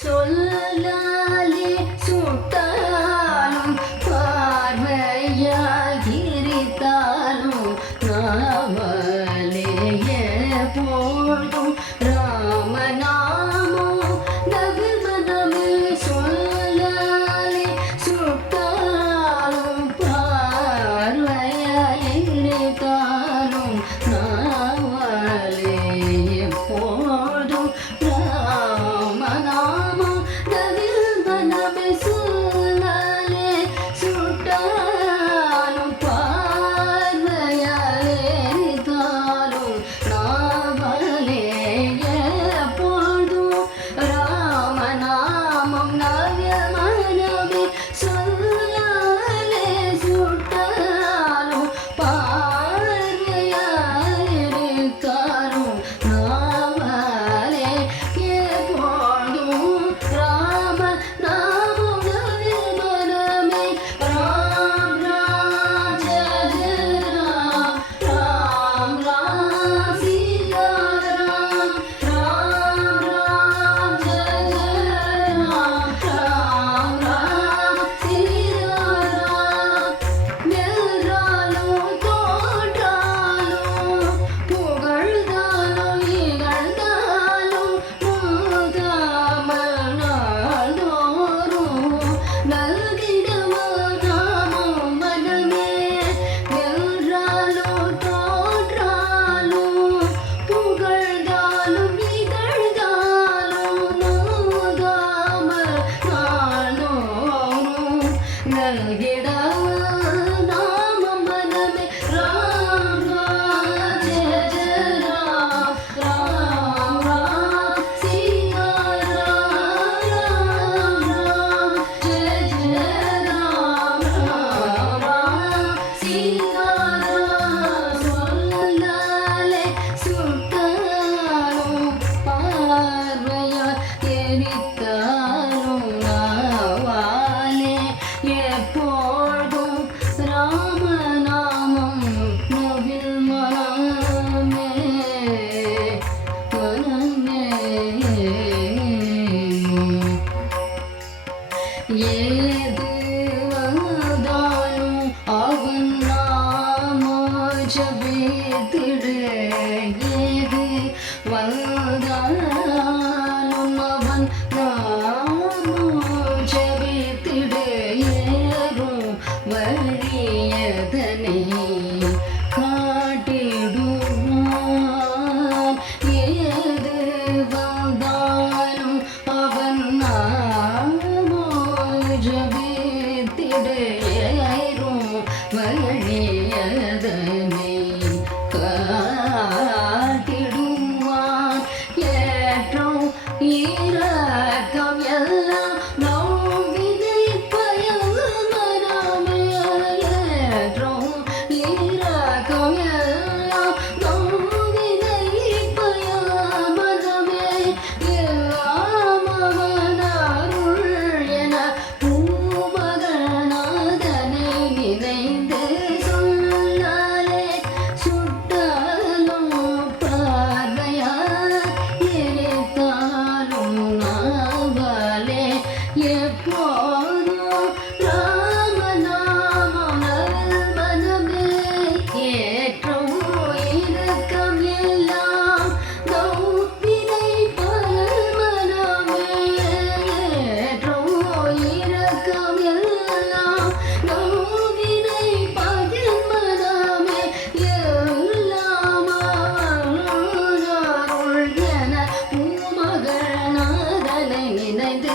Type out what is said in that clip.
சொல்லாலே சுட்டாலும் பார்வையால் கிரித்தாலும் நாவலே எப்பொழுதும் ராமநாமம் நவிமனமே சொல்லாலே சுட்டாலும் பார்வையால் கிரித்தாலும் நாவலே எப்பொழுதும் ராமநாமம் நவிமனமே சொல்லாலே சுட்டாலும் பார்வையால் கிரித்தாலும் நாவலே எப்பொழுதும் ராமநாமம் நவிமனமே சொல்லாலே சுட்டாலும் பார்வையால் கிரித்தாலும் நாவலே எப்பொழுதும் ராமநாமம் நவிமனமே ராம் ராம் ஜெய ராம் ராம் ராம் சீதா ராம் ராம் ராம் ஜெய ராம் ராம் ராம் சீதா ராம் வெல்றாலும் தோற்றாலும் புகழ்ந்தாலும் இகழ்ந்தாலும் மூதாமல் நாள்தோறும் நல்கிடுவான் நாமம் மனமே வெல்றாலும் தோற்றாலும் புகழ்ந்தாலும் இகழ்ந்தாலும் மூதாமல் நாள்தோறும் நல்கிடுவான் நாமம் மனமே ராம் ராம் ஜெய ராம் ராம் ராம் சீதா ராம் ராம் ராம் ஜெய ராம் ராம் ராம் சீதா ராம் சொல்லாலே சுட்டாலும் பார்வையால் எரித்தாலும் நாவாலே எப்பொழுதும் ராமநாமம் நவில் மனமே மனமே ஏது வந்தாலும் அவன் நாம ஜபித்திடு ஏது வந்தாலும் அவன் நாம ஜபித்திடு ஏறும் வழியதனை காட்டிடுவான் ஏது வந்தாலும் அவன் நாமோ ஜபித்திடு ஏறும் வழியதனை காட்டிடுவான் ஏற்றம் ஈரக்கம் எல்லாம் நோவினை பயமனமே ஏற்றம் ஈரக்கம் எல்லாம் நோவினை பயமனமே எல்லாம் அவன் அருள் என பூமகநாதனை நினைந்து சொல்லாலே சுட்டாலும் பார்வையால் எரித்தாலும் நாவலே எப்போதும் ராமநாமம் நல்மனமே ஏற்றம் இறக்கம் எல்லாம் நோவினை பல்மனமே ஏற்றம் இறக்கம் எல்லாம் நோவினை பல்மனமே எல்லாம் அவன் அருள் என பூமகநாதனை நினைந்து